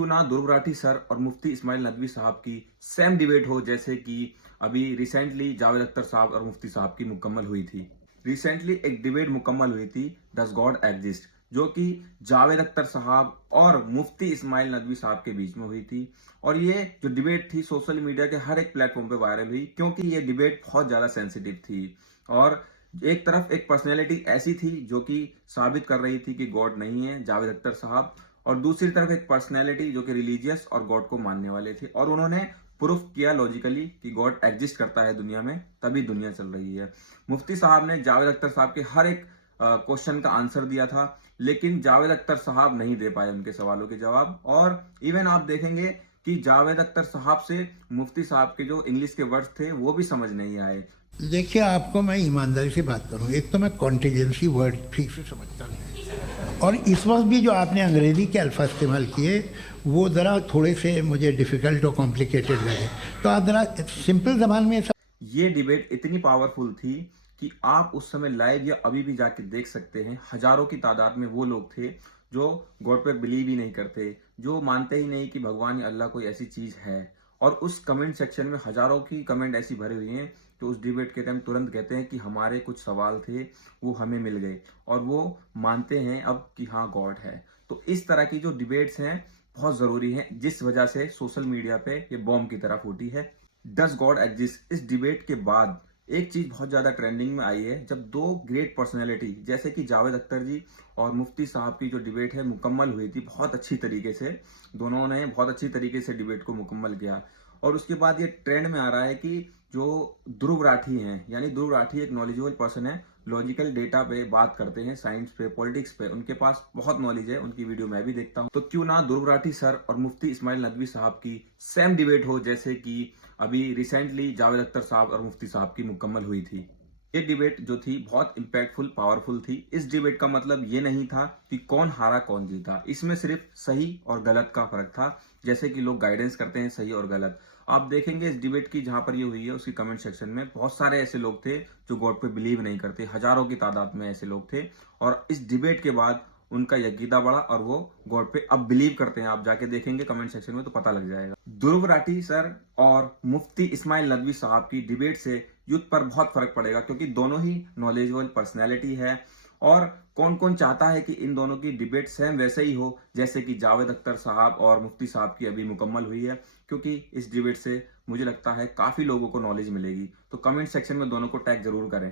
क्यों ना ध्रुव राठी सर और मुफ्ती इस्माइल नदवी साहब की सेम डिबेट हो जैसे कि अभी रिसेंटली जावेद अख्तर साहब और मुफ्ती साहब की मुकम्मल हुई थी। रिसेंटली एक डिबेट मुकम्मल हुई थी, डज गॉड एग्जिस्ट, जो कि जावेद अख्तर साहब और मुफ्ती इस्माइल नदवी साहब के बीच में हुई थी। और ये जो डिबेट थी सोशल मीडिया के हर एक प्लेटफॉर्म पे वायरल हुई, क्योंकि ये डिबेट बहुत ज्यादा सेंसिटिव थी। और एक तरफ एक पर्सनैलिटी ऐसी थी जो कि साबित कर रही थी कि गॉड नहीं है, जावेद अख्तर साहब, और दूसरी तरफ एक पर्सनैलिटी जो कि रिलीजियस और गॉड को मानने वाले थे, और उन्होंने प्रूफ किया लॉजिकली कि गॉड एग्जिस्ट करता है दुनिया में, तभी दुनिया चल रही है। मुफ्ती साहब ने जावेद अख्तर साहब के हर एक क्वेश्चन का आंसर दिया था, लेकिन जावेद अख्तर साहब नहीं दे पाए उनके सवालों के जवाब। और इवन आप देखेंगे कि जावेद अख्तर साहब से मुफ्ती साहब के जो इंग्लिश के वर्ड्स थे वो भी समझ नहीं आए। देखिए, आपको मैं ईमानदारी से बात करूं, एक तो मैं कॉन्टीजेंसी वर्ड ठीक से समझता नहीं, और इस वक्त भी जो आपने अंग्रेज़ी के अल्फाज इस्तेमाल किए वो ज़रा थोड़े से मुझे डिफ़िकल्ट और कॉम्प्लिकेटेड लगे, तो आप ज़रा सिंपल ज़बान में ये डिबेट इतनी पावरफुल थी कि आप उस समय लाइव या अभी भी जाके देख सकते हैं, हजारों की तादाद में वो लोग थे जो गॉड पे बिलीव ही नहीं करते, जो मानते ही नहीं कि भगवान या अल्लाह कोई ऐसी चीज है। और उस कमेंट सेक्शन में हजारों की कमेंट ऐसी भरी हुई हैं जो उस डिबेट के टाइम तुरंत कहते हैं कि हमारे कुछ सवाल थे वो हमें मिल गए, और वो मानते हैं अब कि हाँ गॉड है। तो इस तरह की जो डिबेट्स हैं बहुत जरूरी हैं, जिस वजह से सोशल मीडिया पे ये बॉम्ब की तरह फूटी है। डज गॉड एग्जिस्ट, इस डिबेट के बाद एक चीज बहुत ज्यादा ट्रेंडिंग में आई है, जब दो ग्रेट पर्सनैलिटी जैसे कि जावेद अख्तर जी और मुफ्ती साहब की जो डिबेट है मुकम्मल हुई थी बहुत अच्छी तरीके से। दोनों ने बहुत अच्छी तरीके से डिबेट को मुकम्मल किया, और उसके बाद ये ट्रेंड में आ रहा है कि जो ध्रुव राठी हैं, यानी ध्रुव राठी एक नॉलेजेबल पर्सन है, लॉजिकल डेटा पे बात करते हैं, साइंस पे, पॉलिटिक्स पे, उनके पास बहुत नॉलेज है, उनकी वीडियो मैं भी देखता हूं। तो क्यों ना ध्रुव राठी सर और मुफ्ती इस्माइल नदवी साहब की सेम डिबेट हो जैसे कि अभी रिसेंटली जावेद अख्तर साहब और मुफ्ती साहब की मुकम्मल हुई थी। ये डिबेट जो थी बहुत इंपैक्टफुल, पावरफुल थी। इस डिबेट का मतलब ये नहीं था कि कौन हारा कौन जीता, इसमें सिर्फ सही और गलत का फर्क था, जैसे कि लोग गाइडेंस करते हैं सही और गलत। आप देखेंगे इस डिबेट की जहां पर ये हुई है उसकी कमेंट सेक्शन में बहुत सारे ऐसे लोग थे जो गॉड पे बिलीव नहीं करते, हजारों की तादाद में ऐसे लोग थे। और इस डिबेट के बाद उनका यकीदा बढ़ा और वो गॉड पे अब बिलीव करते हैं। आप जाके देखेंगे कमेंट सेक्शन में तो पता लग जाएगा। ध्रुव राठी सर और मुफ्ती इस्माइल नदवी साहब की डिबेट से यूथ पर बहुत फर्क पड़ेगा, क्योंकि दोनों ही नॉलेजेबल पर्सनैलिटी है। और कौन कौन चाहता है कि इन दोनों की डिबेट सेम वैसे ही हो जैसे कि जावेद अख्तर साहब और मुफ्ती साहब की अभी मुकम्मल हुई है, क्योंकि इस डिबेट से मुझे लगता है काफी लोगों को नॉलेज मिलेगी। तो कमेंट सेक्शन में दोनों को टैग जरूर करें।